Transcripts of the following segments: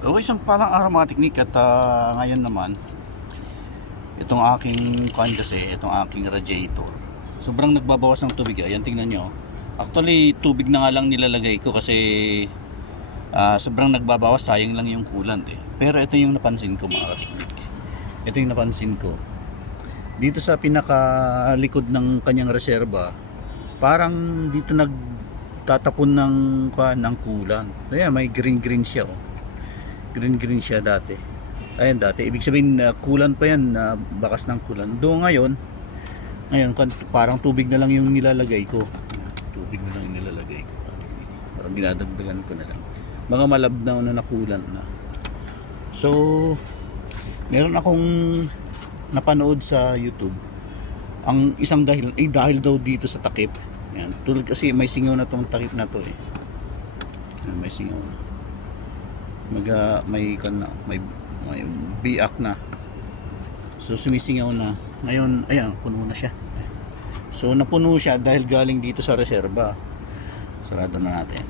Okay, isang parang aromatic nick at ah, ngayon naman itong aking kuan kasi, itong aking radiator. Sobrang nagbabawas ng tubig. Ayan, tingnan nyo. Actually, tubig na nga lang nilalagay ko kasi ah, sobrang nagbabawas. Sayang lang yung coolant eh. Pero ito yung napansin ko mga katiknik. Ito yung napansin ko. Dito sa pinakalikod ng kanyang reserba, parang dito nagtatapon ng kuan ng coolant. Ayan, may green-green siya oh green green siya dati. Ayan dati. Ibig sabihin uh, kulan pa yan na bakas ng kulan. Do ngayon ngayon parang tubig na lang yung nilalagay ko. Tubig na lang yung nilalagay ko. Parang ginadagdagan ko na lang. Mga malabnaw na nakulan na. So meron akong napanood sa youtube. Ang isang dahil eh dahil daw dito sa takip. Yan tulad kasi may singaw na tong takip na to eh. May singaw na mag ah, may kan na may may biak na. So sumisingaw na. Ngayon ayan puno na siya. So napuno siya dahil galing dito sa reserba. Sarado na natin.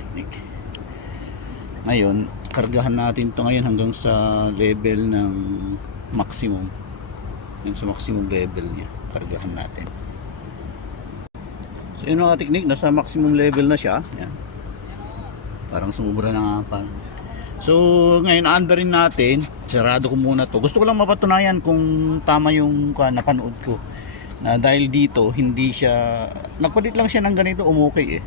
Technique. Ngayon kargahan natin to ngayon hanggang sa level ng maximum. Yung sa maximum level niya kargahan natin. So yun mga technique. Nasa maximum level na siya. Yan parang sumubra na nga pa So, ngayon andarin natin, sarado ko muna to. Gusto ko lang mapatunayan kung tama yung napanood ko. Na dahil dito, hindi siya, nagpalit lang siya ng ganito, umukay eh.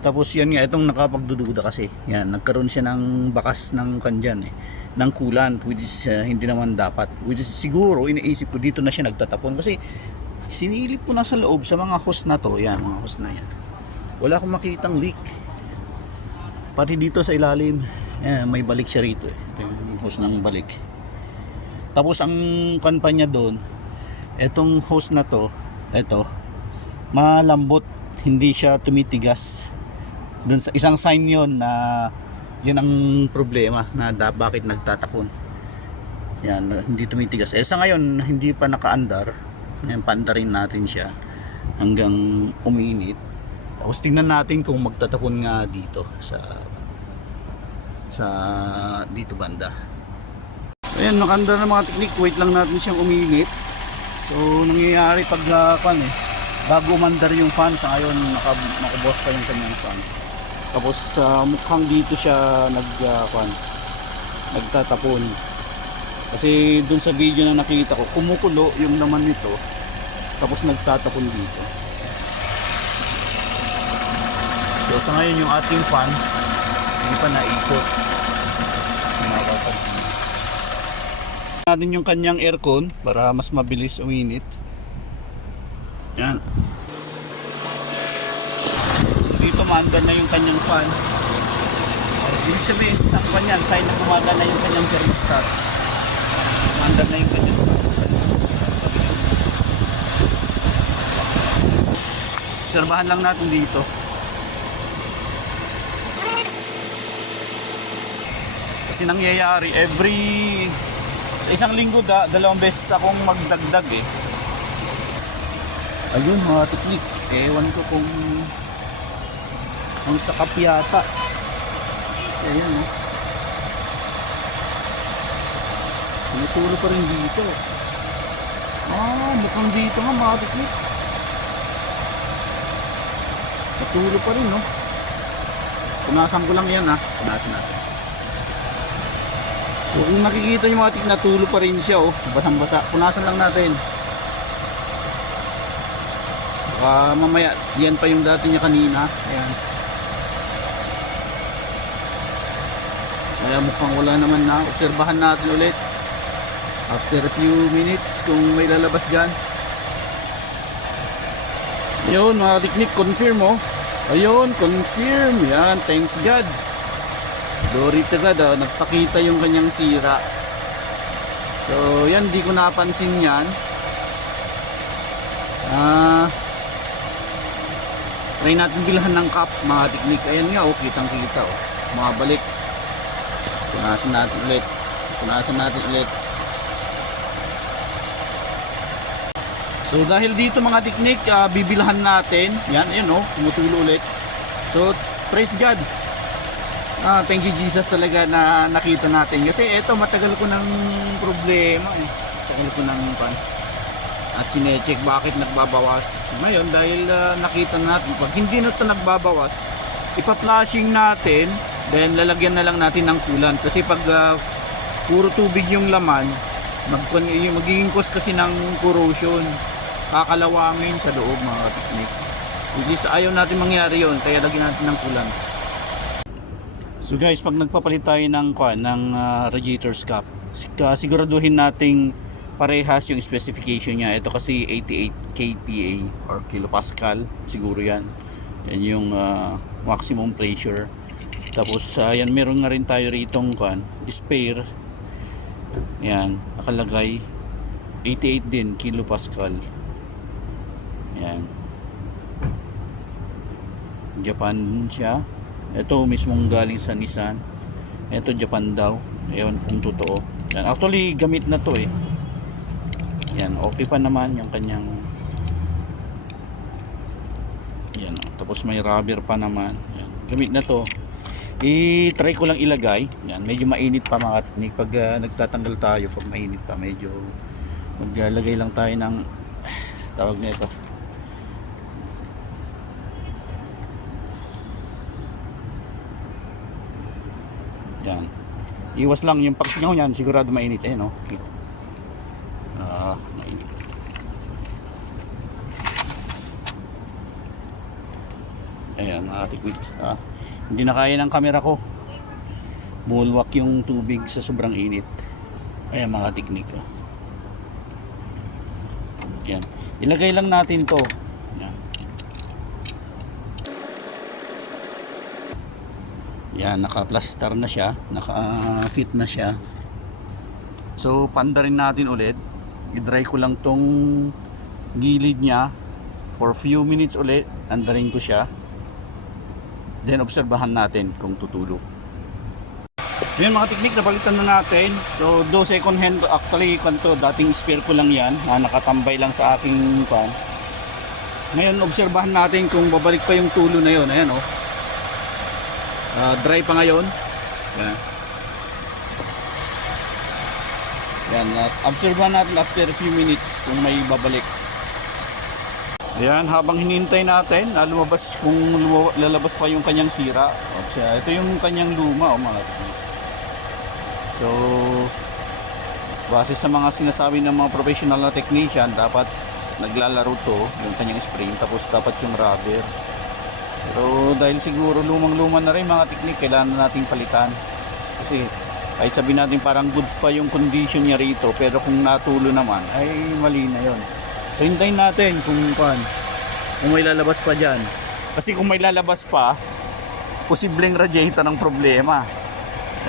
Tapos yan nga, itong nakapagdududa kasi. Yan, nagkaroon siya ng bakas ng kandyan eh. Ng coolant, which is uh, hindi naman dapat. Which is siguro, iniisip ko dito na siya nagtatapon. Kasi sinilip ko na sa loob sa mga hose na to. Yan, mga hose na yan. Wala akong makitang leak. Pati dito sa ilalim, eh, may balik siya rito eh. Ito yung hose ng balik. Tapos ang kampanya doon, etong hose na to, eto, malambot, hindi siya tumitigas. Doon sa isang sign yon na yun ang problema na da, bakit nagtatapon. Yan, hindi tumitigas. Eh sa ngayon, hindi pa nakaandar. Ngayon, paandarin natin siya hanggang uminit. Tapos tingnan natin kung magtatapon nga dito sa sa dito banda. Ayan, nakanda na mga technique. Wait lang natin siyang uminit. So, nangyayari pag uh, pan eh, bago umandar yung fan, sa ngayon naka, nakabos pa yung kanyang fan. Tapos sa mukhang dito siya nag uh, pan, nagtatapon. Kasi dun sa video na nakita ko, kumukulo yung laman nito. Tapos nagtatapon dito. So sa ngayon yung ating fan, hindi pa naikot. Natin yung kanyang aircon para mas mabilis uminit. Yan. Dito maanda na yung kanyang fan. Ibig sabihin, sa kanyan, sign na kumada na yung kanyang thermostat. Maanda na yung kanyang fan. Obserbahan lang natin dito. Kasi nangyayari every sa isang linggo da, dalawang beses akong magdagdag eh. Ayun mga teknik. Ewan ko kung kung sa kapyata. Ayun oh. Tumutulo pa rin dito. Ah, mukhang dito nga mga teknik. Patulo pa rin no. Punasan ko lang yan ha. Punasan natin. So kung nakikita nyo mga tik natulo pa rin siya oh. Basang basa. Punasan lang natin. Baka mamaya yan pa yung dati niya kanina. Ayan. Kaya mukhang wala naman na. Obserbahan natin ulit. After a few minutes kung may lalabas dyan. Ayun mga teknik confirm oh. Ayun confirm. Yan thanks God. Glory to God, oh, nagpakita yung kanyang sira. So, yan, di ko napansin yan. Ah, try natin bilhan ng cup, mga teknik. Ayan nga, oh, kitang kita, oh. Mga balik. Punasan natin ulit. Punasan natin ulit. So, dahil dito mga teknik, ah, bibilhan natin. Yan, ayun, oh, tumutulo ulit. So, praise God. Ah, thank you Jesus talaga na nakita natin. Kasi eto, matagal ko ng problema eh. Matagal ko ng pan. At sinecheck bakit nagbabawas. Ngayon, dahil ah, nakita natin, pag hindi na ito nagbabawas, ipa-flashing natin, then lalagyan na lang natin ng coolant. Kasi pag ah, puro tubig yung laman, mag, magiging cause kasi ng corrosion. Kakalawangin sa loob mga teknik. Which is ayaw natin mangyari yon kaya lagyan natin ng coolant. So guys, pag nagpapalit tayo ng kwan ng ah, radiator's cap, ah, siguraduhin nating parehas yung specification niya. Ito kasi 88 kPa or kilopascal, siguro 'yan. Yan yung ah, maximum pressure. Tapos ayan, meron nga rin tayo ritong kwan, spare. Yan, nakalagay 88 din kilopascal. Yan. Japan siya. Ito mismong galing sa Nissan. Ito Japan daw. Ewan kung totoo. Yan. Actually, gamit na to eh. Yan. Okay pa naman yung kanyang yan. Tapos may rubber pa naman. Yan. Gamit na to. I-try ko lang ilagay. Yan. Medyo mainit pa mga teknik. Pag ah, nagtatanggal tayo, pag mainit pa, medyo maglagay lang tayo ng tawag nito. Yan. Iwas lang yung pagsingaw niyan, sigurado mainit eh, no? Ah, mainit. Ayan, mga tikmit. Ah, hindi na kaya ng camera ko. Bulwak yung tubig sa sobrang init. Ayan, mga tiknik. Oh. Yan. Ilagay lang natin to. Yan. Naka-plaster na siya, naka-fit na siya. So, panda rin natin ulit. I-dry ko lang tong gilid niya for few minutes ulit. Andarin ko siya. Then, obserbahan natin kung tutulog. So, yun mga teknik, napalitan na natin. So, do second hand, actually, kanto, dating spare ko lang yan. na nakatambay lang sa aking pan. Ngayon, obserbahan natin kung babalik pa yung tulo na yun. Ayan, oh. Ah, dry pa ngayon. Yan. Yan, at obserbahan natin after a few minutes kung may babalik. Ayan, habang hinihintay natin, na lumabas kung lalabas pa yung kanyang sira. Siya, ito yung kanyang luma, o mga. So, base sa mga sinasabi ng mga professional na technician, dapat naglalaro to, yung kanyang spring, tapos dapat yung rubber. Pero dahil siguro lumang-luma na rin mga teknik, kailangan na nating palitan. Kasi kahit sabihin natin parang goods pa yung condition niya rito, pero kung natulo naman, ay mali na yon. So hintayin natin kung kan, kung may lalabas pa dyan. Kasi kung may lalabas pa, posibleng radiator ng problema.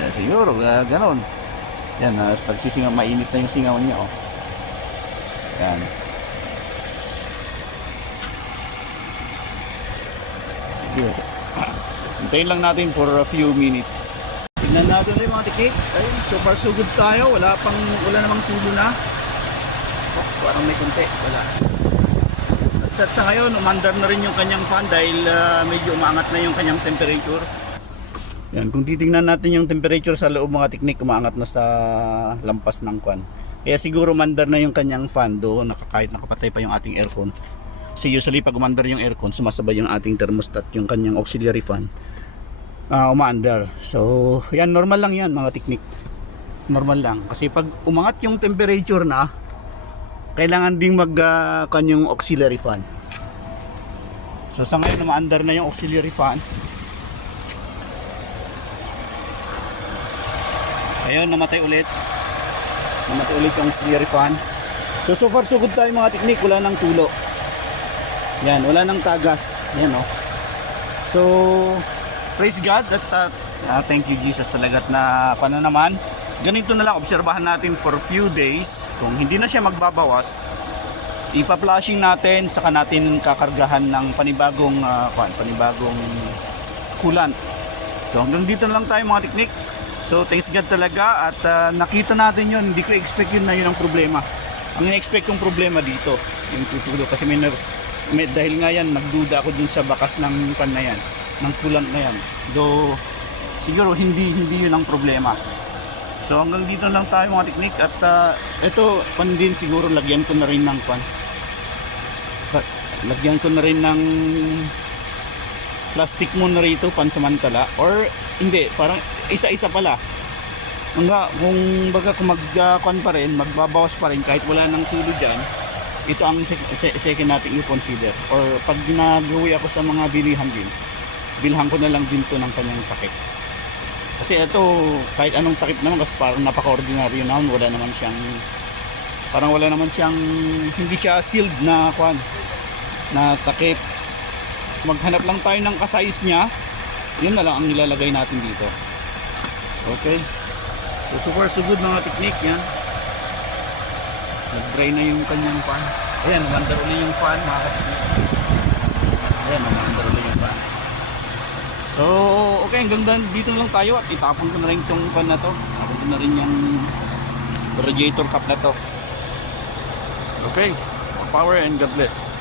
Eh, siguro, uh, ganon. Yan, uh, pag sisingaw, mainit na yung singaw niya. Oh. Yan. Sige. Hintayin lang natin for a few minutes. Tingnan natin rin mga tikik. Ay, so far so good tayo. Wala pang, wala namang tulo na. Oops, parang may konti. Wala. At, at sa ngayon, umandar na rin yung kanyang fan dahil ah, medyo umaangat na yung kanyang temperature. Yan, kung titingnan natin yung temperature sa loob mga teknik, umaangat na sa lampas ng kwan. Kaya siguro mandar na yung kanyang fan do, naka, kahit nakapatay pa yung ating aircon. Kasi usually pag umandar yung aircon, sumasabay yung ating thermostat, yung kanyang auxiliary fan. Ah, umaandar. So, yan normal lang yan mga teknik. Normal lang kasi pag umangat yung temperature na, kailangan ding mag uh, kanyang auxiliary fan. So sa ngayon umaandar na yung auxiliary fan. Ayun, namatay ulit. Namatay ulit yung auxiliary fan. So, so far, so good tayo mga teknik. Wala nang tulo. Yan, wala nang tagas. Yan, oh. So, praise God at uh, ah, thank you Jesus talaga at na paano naman. Ganito na lang, obserbahan natin for few days. Kung hindi na siya magbabawas, ipa-flushing natin, saka natin kakargahan ng panibagong, uh, panibagong coolant. So, hanggang dito na lang tayo mga teknik. So thanks God talaga at ah, nakita natin yun. Hindi ko expect yun na yun ang problema. Ang na-expect kong problema dito, yung tutulo. Kasi may, may dahil nga yan, nagduda ako dun sa bakas ng pan na yan, ng kulant na yan. Do siguro hindi hindi yun ang problema. So hanggang dito lang tayo mga teknik at ah, ito pan din siguro lagyan ko na rin ng pan. Ba- Lagyan ko na rin ng plastic muna rito pansamantala or hindi parang isa-isa pala. Hangga kung baga kung magkuan pa rin, magbabawas pa rin kahit wala nang tulo dyan, ito ang sec- se- second natin i-consider. Or pag ginagawi ako sa mga bilihan din, bilhan ko na lang din to ng kanyang takip. Kasi ito, kahit anong takip naman, kasi parang napaka-ordinaryo naman, wala naman siyang, parang wala naman siyang, hindi siya sealed na kwan, na takip. Maghanap lang tayo ng kasize niya, yun na lang ang nilalagay natin dito. Okay. So, super so good mga technique yan. Nag-dry na yung kanyang pan. Ayan, umandar ulit yung pan mga ka-technique. Ayan, umandar ulit yung pan. So, okay, hanggang dito lang tayo at itapon ko na rin itong pan na to. Itapon ko na rin yung radiator cap na to. Okay, power and God bless.